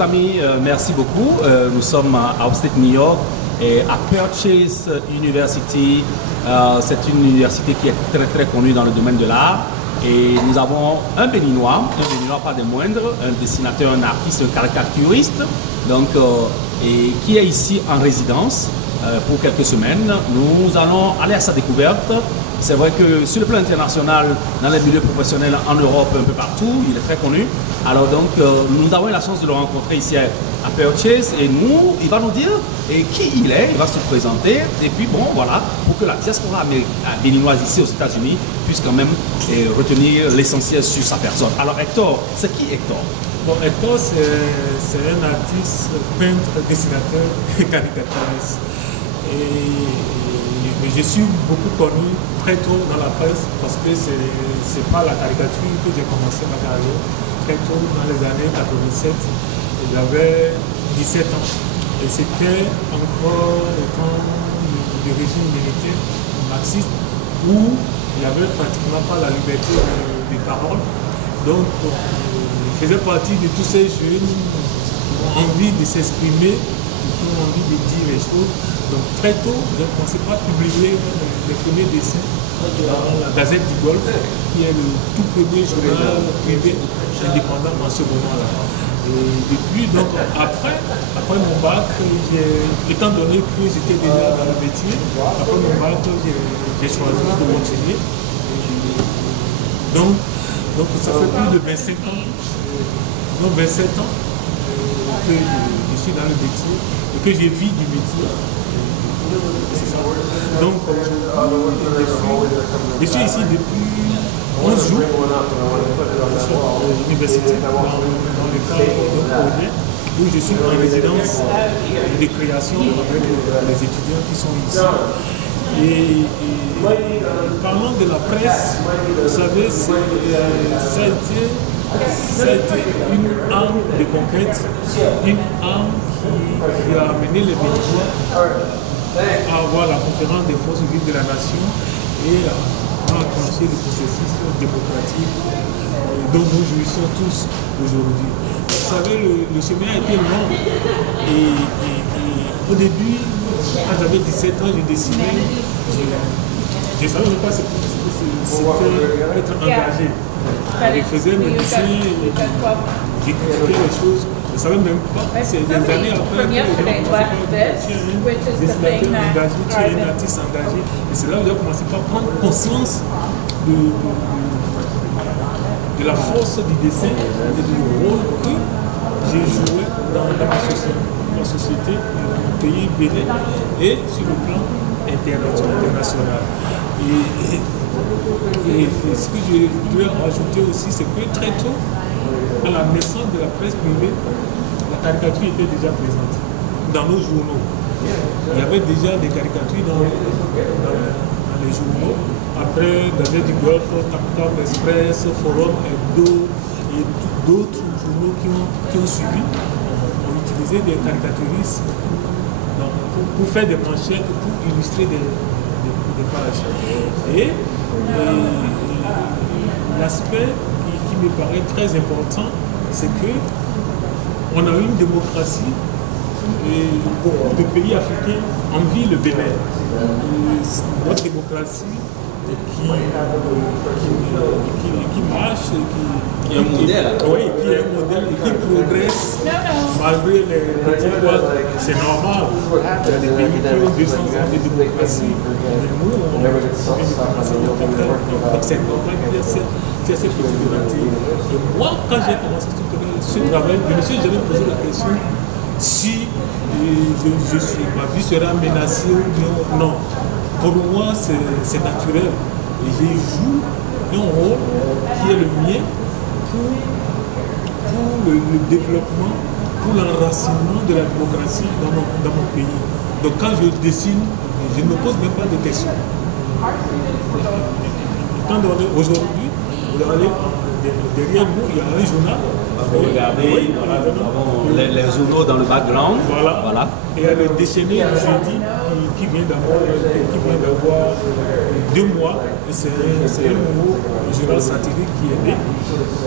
Amis, merci beaucoup. Nous sommes à Upstate New York et à Purchase University. C'est une université qui est très connue dans le domaine de l'art. Et nous avons un Béninois pas des moindres, un dessinateur, un artiste, un caricaturiste, donc, et qui est ici en résidence pour quelques semaines. Nous allons aller à sa découverte. C'est vrai que sur le plan international, dans les milieux professionnels en Europe, un peu partout, il est très connu. Alors donc, nous avons eu la chance de le rencontrer ici à Purchase et il va nous dire qui il est, il va se présenter. Et puis bon, voilà, pour que la diaspora béninoise ici aux États-Unis puisse quand même retenir l'essentiel sur sa personne. Alors Hector, c'est qui Hector? Bon, Hector, c'est un artiste, peintre, dessinateur et caricaturiste. Mais je suis beaucoup connu très tôt dans la presse parce que c'est par la caricature que j'ai commencé ma carrière. Très tôt, dans les années 87, j'avais 17 ans. Et c'était encore le temps du régime militaire marxiste où il n'y avait pratiquement pas la liberté de parole. Donc, je faisais partie de tous ces jeunes qui ont envie de s'exprimer, qui ont envie de dire les choses. Donc très tôt, j'ai commencé par publier les premiers dessins dans la Gazette du Golfe, qui est le tout premier journal privé indépendant en ce moment-là. Et depuis, donc après mon bac, étant donné que j'étais déjà dans le métier, après mon bac, j'ai choisi de continuer. Donc ça fait plus de 25 ans, non 27 ans que je suis dans le métier et que je vis du métier. Donc, je suis ici depuis 11 jours à l'université dans le cadre d'un projet où je suis en résidence de création avec les étudiants qui sont ici. Et parlant de la presse, vous savez, ça a été une arme de conquête, une arme qui a amené les Béninois à avoir la conférence des forces vives de la nation et à enclencher le processus démocratique dont nous jouissons tous aujourd'hui. Vous savez, le chemin a été long et au début, quand j'avais 17 ans, j'ai décidé, je ne savais pas ce que c'était être engagé. Je faisais mes dessins, j'écrivais les choses. Je ne savais même pas, c'est des années après que j'ai commencé à tu es un artiste engagé. Et c'est là où j'ai commencé à prendre conscience de la force du dessin et du rôle que j'ai joué dans ma société, dans mon pays Bénin et sur le plan international. Et ce que je voudrais rajouter aussi, c'est que très tôt, à la naissance de la presse privée, la caricature était déjà présente dans nos journaux. Il y avait déjà des caricatures dans les journaux. Après, Gazette du Golfe, Capital Express, Forum, Hebdo et d'autres journaux qui ont suivi ont utilisé des caricaturistes pour faire des manchettes, pour illustrer des pages. Et l'aspect qui me paraît très important, c'est que on a une démocratie et beaucoup de pays africains envient le Bénin. Notre démocratie qui marche, qui est un modèle. Oui, qui est un modèle et qui progresse malgré les petits poids. C'est normal. Il y a des pays qui ont 200 ans de démocratie. Mais nous, on a une démocratie de quelqu'un. Donc c'est normal qu'il y ait cette petite liberté. Et moi, quand j'ai commencé ce travail, je me suis jamais posé la question si ma vie sera menacée ou bien non. Pour moi, c'est naturel. Et je joue un rôle qui est le mien pour le développement, pour l'enracinement de la démocratie dans mon pays. Donc quand je dessine, je ne me pose même pas de questions. Aujourd'hui, vous allez derrière nous, il y a un journal. Vous regardez, les journaux dans le background. Voilà. Et il y a le déchaîné du jeudi qui vient d'avoir 2 mois. C'est un nouveau journal satirique qui est né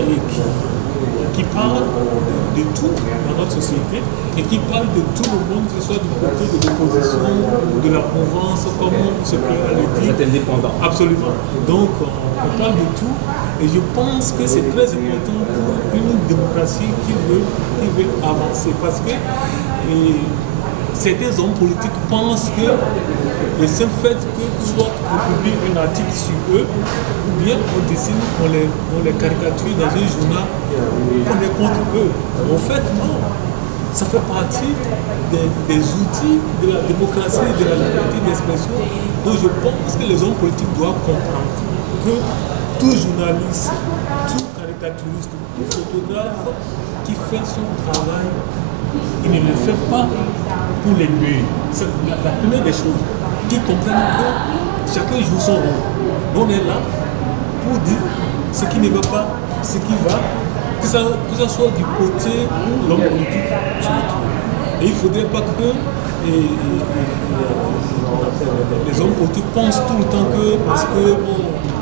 et qui parle de tout dans notre société et qui parle de tout le monde, que ce soit du côté de l'opposition ou de la mouvance, comme on se plaît à le dire. C'est indépendant. Absolument. Donc on parle de tout et je pense que c'est très important pour une démocratie qui veut avancer parce que certains hommes politiques pensent que le seul fait que soit on publie un article sur eux, ou bien on dessine, on les caricature dans un journal, on est contre eux. En fait, non. Ça fait partie des outils de la démocratie, de la liberté d'expression. Donc je pense que les hommes politiques doivent comprendre que tout journaliste, tout caricaturiste, tout photographe qui fait son travail, il ne le fait pas pour les nuire. C'est la première des choses. Qui comprennent que chacun joue son rôle. On est là pour dire ce qui ne va pas, ce qui va, que ça soit du côté où l'homme politique se retrouve. Et il ne faudrait pas que les hommes politiques pensent tout le temps que parce que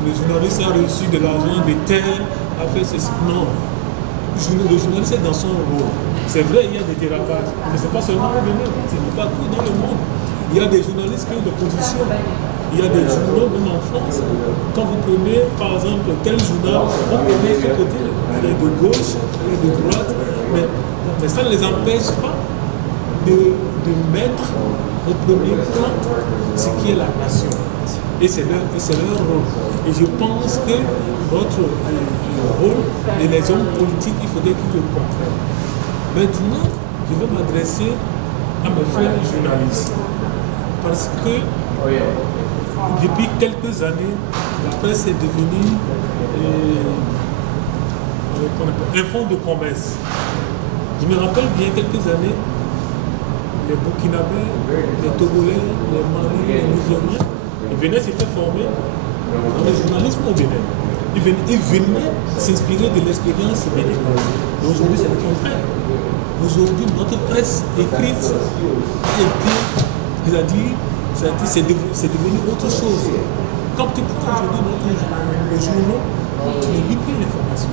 le journaliste a reçu de l'argent de terre, a fait ceci. Non. Le journaliste est dans son rôle. C'est vrai, il y a des dérapages, mais ce n'est pas seulement au Bénin, c'est partout dans le monde. Il y a des journalistes qui ont des positions. Il y a des journaux, même en France. Quand vous prenez, par exemple, tel journal, on connaît ce côté. Il est de gauche, il est de droite. Mais ça ne les empêche pas de mettre au premier plan ce qui est la nation. Et c'est leur rôle. Et je pense que notre rôle, et les hommes politiques, il faudrait qu'ils le comprennent. Maintenant, je vais m'adresser à mes frères journalistes. Parce que depuis quelques années, la presse est devenue un fonds de commerce. Je me rappelle bien quelques années, les Burkinabés, les Togolais, les Maliens, les Musulmans, ils venaient se faire former dans le journalisme au Bénin. Ils venaient s'inspirer de l'expérience béninoise. Aujourd'hui, c'est le contraire. Aujourd'hui, notre presse écrite a été... c'est devenu autre chose. Quand tu prends aujourd'hui nos journaux, tu ne lis plus l'information.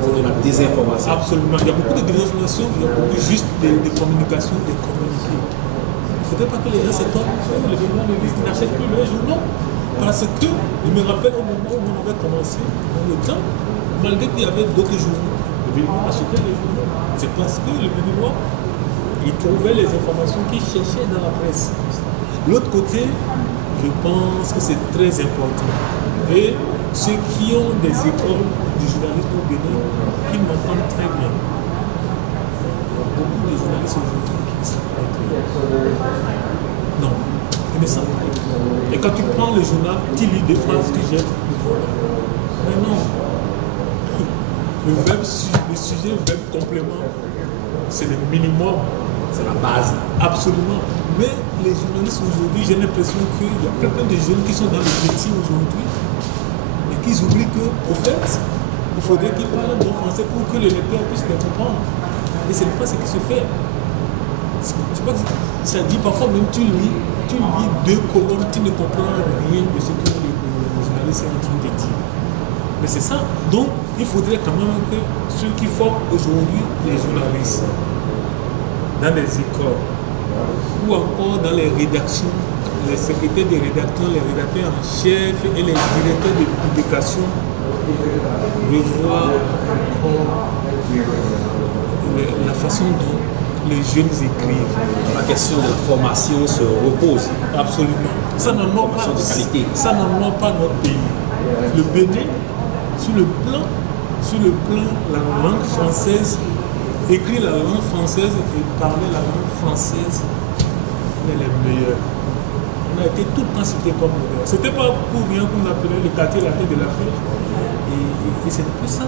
C'est de la désinformation. Absolument. Il y a beaucoup de désinformation, il y a beaucoup juste de communication, de communiquer. Il ne faudrait pas que les gens s'étonnent que les gens n'achètent plus les journaux. Parce que, je me rappelle au moment où on avait commencé, dans le temps, malgré qu'il y avait d'autres journaux, les Béninois achetaient les journaux. C'est parce que les Béninois, ils trouvaient les informations qu'ils cherchaient dans la presse. De l'autre côté, je pense que c'est très important. Et ceux qui ont des écoles du journalisme au Bénin, qui m'entendent très bien. Il y a beaucoup de journalistes aujourd'hui qui ne savent pas écrire. Non, ils ne savent pas écrire. Et quand tu prends le journal, tu lis des phrases que j'ai. Mais non. Le sujet, le verbe complément, c'est le minimum. C'est la base. Absolument. Mais les journalistes aujourd'hui, j'ai l'impression qu'il y a plein de jeunes qui sont dans le métier aujourd'hui et qui oublient qu'au fait, il faudrait qu'ils parlent bon français pour que les lecteurs puissent les comprendre. Et ce n'est pas ce qui se fait. Je sais pas, ça dit parfois même tu lis deux colonnes, tu ne comprends rien de ce que le journaliste est en train de dire. Mais c'est ça. Donc, il faudrait quand même que ceux qui forment aujourd'hui les journalistes, dans les écoles, ou encore dans les rédactions, les secrétaires des rédacteurs, les rédacteurs en chef et les directeurs de publication revoient la façon dont les jeunes écrivent. La question de la formation se repose. Absolument. Ça n'en a pas notre pays. Le Bénin, sur le plan la langue française, écrire la langue française et parler la langue française, on est les meilleurs. On a été tout le temps cité comme modèle. C'était pas pour rien qu'on appelait le quartier latin de l'Afrique. Et c'est plus ça.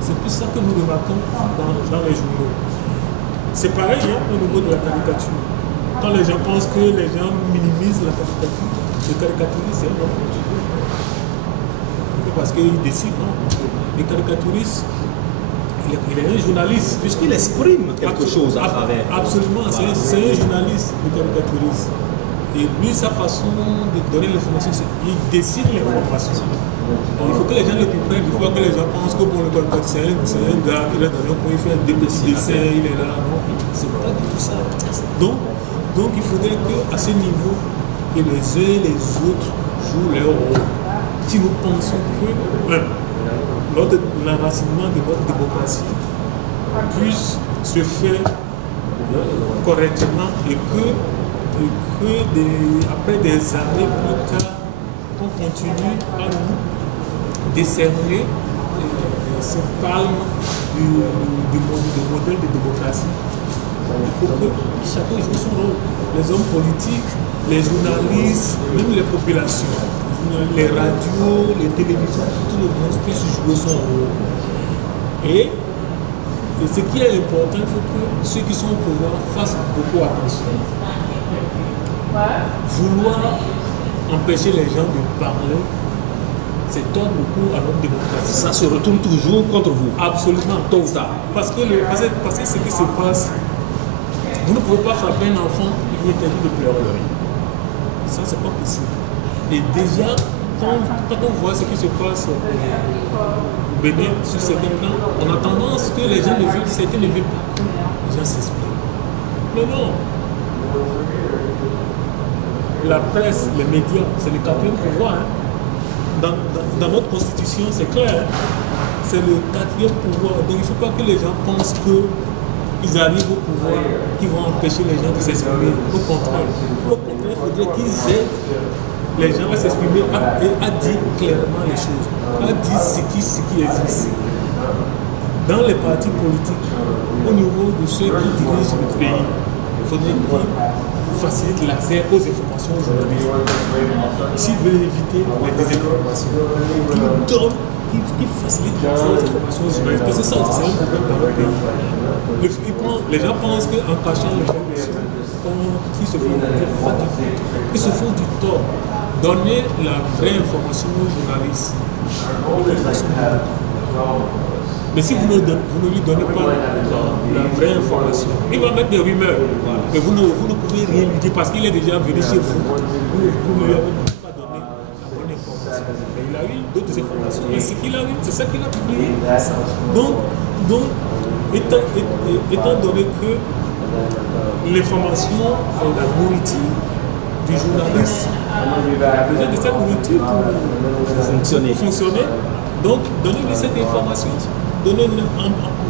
C'est plus ça que nous remarquons dans les journaux. C'est pareil au niveau de la caricature. Quand les gens pensent que les gens minimisent la caricature, le caricaturiste c'est un homme politique. Parce qu'il décide, non. Les caricaturistes, il est un journaliste. Puisqu'il exprime quelque chose à travers. Absolument, voilà. C'est un journaliste, le caricaturiste. Et lui, sa façon de donner l'information, c'est qu'il décide l'information. Il faut que les gens le comprennent. Il faut que les gens pensent que bon, le Colbert, c'est un gars qui est dans un coin, il fait des petits dessins, il est là. Non, c'est pas du tout ça. Donc il faudrait qu'à ce niveau, que les uns et les autres jouent leur rôle. Si nous pensons que l'enracinement de notre démocratie puisse se faire correctement et que après des années plus tard, on continue à nous décerner ce palme du modèle de démocratie. Il faut que chacun joue son rôle. Les hommes politiques, les journalistes, même les populations, les radios, les télévisions, tout le monde puisse jouer son rôle. Et ce qui est important, il faut que ceux qui sont au pouvoir fassent beaucoup attention. Vouloir empêcher les gens de parler, c'est tordre beaucoup à notre démocratie. Ça se retourne toujours contre vous. Absolument. Tôt ou tard. Parce que ce qui se passe, vous ne pouvez pas frapper un enfant, il lui est interdit de pleurer. Ça, c'est pas possible. Et déjà, quand on voit ce qui se passe au Bénin sur certains plans, on a tendance que les gens ne veulent, certains ne veulent pas que les gens s'expriment. Mais non. La presse, les médias, c'est le quatrième pouvoir. Hein. Dans notre constitution, c'est clair. Hein. C'est le quatrième pouvoir. Donc il ne faut pas que les gens pensent qu'ils arrivent au pouvoir, qu'ils vont empêcher les gens de s'exprimer. Au contraire, il faudrait qu'ils aident les gens à s'exprimer et à dire clairement les choses, à dire ce qui existe. Dans les partis politiques, au niveau de ceux qui dirigent le pays, il faudrait qu'ils facilitent l'accès aux informations aux journalistes. S'ils veulent éviter les désinformations, qu'ils facilitent l'accès aux informations aux journalistes. Parce que ça, c'est un problème dans notre pays. Les gens pensent qu'en cachant les informations, ils se font du tort. Ils se font du tort. Donner la vraie information aux journalistes. Mais si vous ne lui donnez pas la vraie information, il va mettre des rumeurs. Mais vous ne pouvez rien lui dire parce qu'il est déjà venu chez vous. Vous ne lui avez pas donné la bonne information. Mais il a eu d'autres informations. Et ce qu'il a eu, c'est ça qu'il a publié. Donc étant donné que l'information est la nourriture du journaliste, il a besoin de cette nourriture pour fonctionner. Donc, donnez-lui cette information.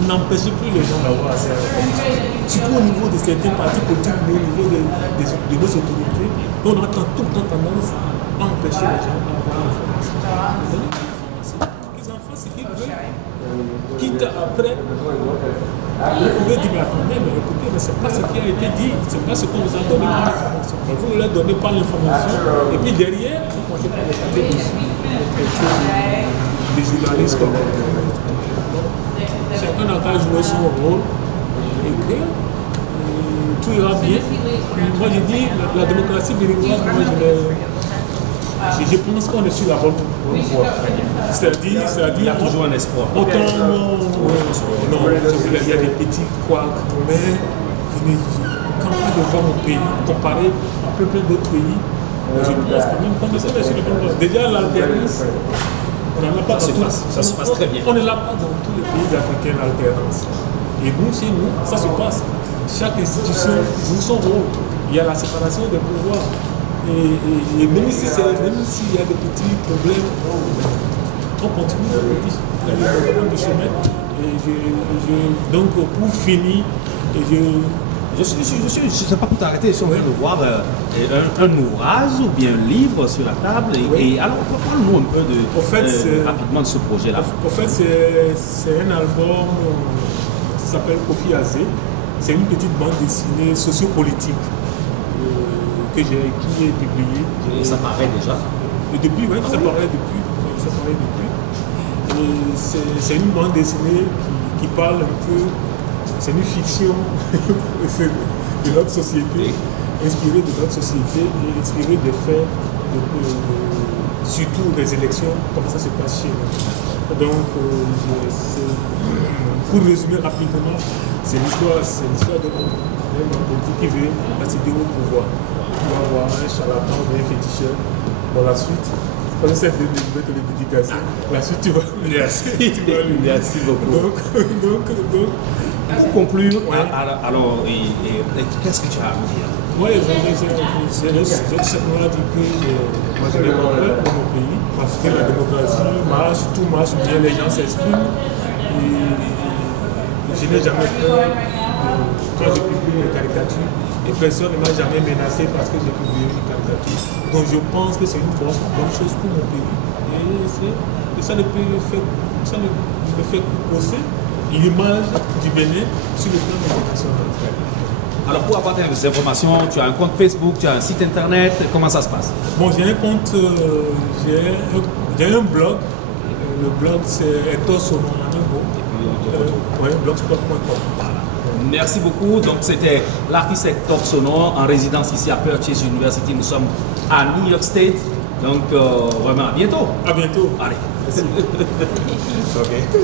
N'empêchez plus les gens d'avoir accès à l'information. Surtout au niveau de certains partis politiques, mais au niveau de nos autorités, on attend tout le temps tendance à empêcher les gens d'avoir l'information. Donnez-lui l'information. Qu'ils en fassent ce qu'ils veulent. Quitte après, vous pouvez dire, mais attendez, mais écoutez, mais ce n'est pas ce qui a été dit, ce n'est pas ce qu'on vous a donné comme information. Mais vous ne leur donnez pas l'information, et puis derrière, vous ne pensez pas les traiter dessus. Des journalistes comme chacun n'a qu'à jouer son rôle et que tout ira bien. Moi je dis la démocratie béninoise, je pense qu'on est sur la bonne voie. C'est-à-dire, il y a toujours un espoir. Autant non, il y a des petits couacs, mais quand je vois mon pays comparé à plein d'autres pays, je pense quand même qu'on est sur la bonne voie. Déjà l'alternance, on n'en a pas ça se passe très bien. On ne l'a pas dans tous les pays africains, l'alternance. Et nous, chez nous, ça se passe. Chaque institution joue son rôle. Il y a la séparation des pouvoirs. Et même s'il y a des petits problèmes, on continue le problème du chemin. Et donc, pour finir, je ne sais pas pour t'arrêter, si on vient de voir un ouvrage ou bien un livre sur la table. Et alors, parle-nous un peu rapidement de ce projet-là. En fait, c'est un album qui s'appelle Kofi Azé. C'est une petite bande dessinée sociopolitique que j'ai écrit et publié. Et ça paraît déjà. Et depuis, oui, ça paraît depuis. Et c'est une bande dessinée qui parle un peu. C'est une fiction de notre société, inspirée de notre société et inspirée des faits, surtout des élections, comme ça se passe chez nous. Donc, pour résumer rapidement, c'est l'histoire d'un homme politique qui veut accéder au pouvoir. Il va avoir un charlatan ou un féticheur. Dans la suite, Parce que c'est de te le dédicacer. La suite, tu vas. Merci. Tu vas lui. Merci beaucoup. Donc, pour conclure, ouais. Alors, qu'est-ce que tu as à me dire? Oui, j'ai simplement dit que moi je n'ai pas peur pour mon pays parce que la démocratie marche, tout marche bien, les gens s'expriment. Et je n'ai jamais peur quand je publie une caricature et personne ne m'a jamais menacé parce que j'ai publié une caricature. Donc je pense que c'est une bonne chose pour mon pays. Et ça ne peut faire hausser l'image du Bénin sur le plan international. Alors pour avoir des informations, tu as un compte Facebook, tu as un site internet, comment ça se passe? Bon, j'ai un compte, j'ai un blog. Le blog c'est Hector Sonon en un mot. Oui, blogspot.com. Voilà. Merci beaucoup. Donc c'était l'artiste Hector Sonon en résidence ici à Purchase University. Nous sommes à New York State. Donc vraiment à bientôt. À bientôt. Allez. Merci. Ok.